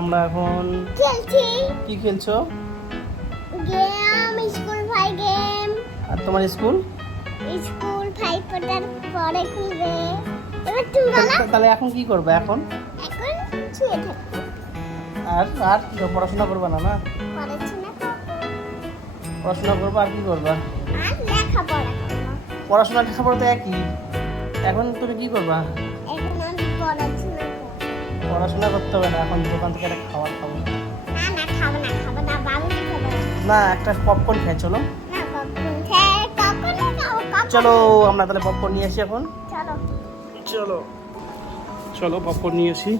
আমরা এখন খেলছি কি খেলছো? গেম, স্কুল ভাই গেম। আর তোমার স্কুল? স্কুল 5 পড়ার পরে খুলবে। এবার তুমি বলো। তাহলে এখন কি করবে? এখন শুয়ে থাকবো। আর আর পড়াশোনা করবে না? না পড়াশোনা করবো। পড়াশোনা করবে আর কি করবা? আর লেখাপড়া করবো। পড়াশোনা লেখাপড়া তো একই। এখন তুমি কি করবা? এখন আমি পড়াশোনা করবো। পড়াশোনা করতে হবে না, এখন দোকান থেকে একটা খাবার খাবো। না খাবো না বাবুকে খাবো। না একটা পপকর্ন খাই, চলো। না পপকর্ন খাই, পপকর্ন খাবো। চলো আমরা তাহলে পপকর্ন নিয়ে আসি এখন। চলো চলো চলো পপকর্ন নিয়ে আসি।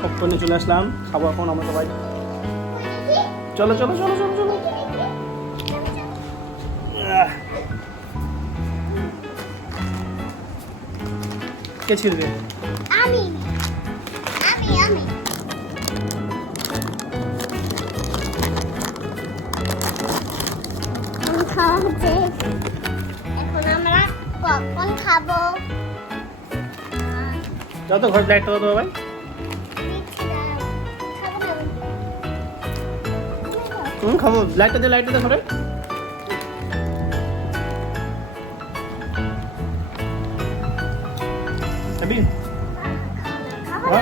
পপকর্নে চলে আসলাম, খাবো এখন আমরা সবাই। চলো চলো চলো চলো চলো। কে ছিড়বে? আমি আমি আমি খাওয়া হচ্ছে। এখন আমরা পপকর্ন খাবো। যাও তো ঘর লাইটটা দাও তো ভাই। খাবো, লাইটটা দে, লাইটটা দে ঘরে। খাবি? খাওয়া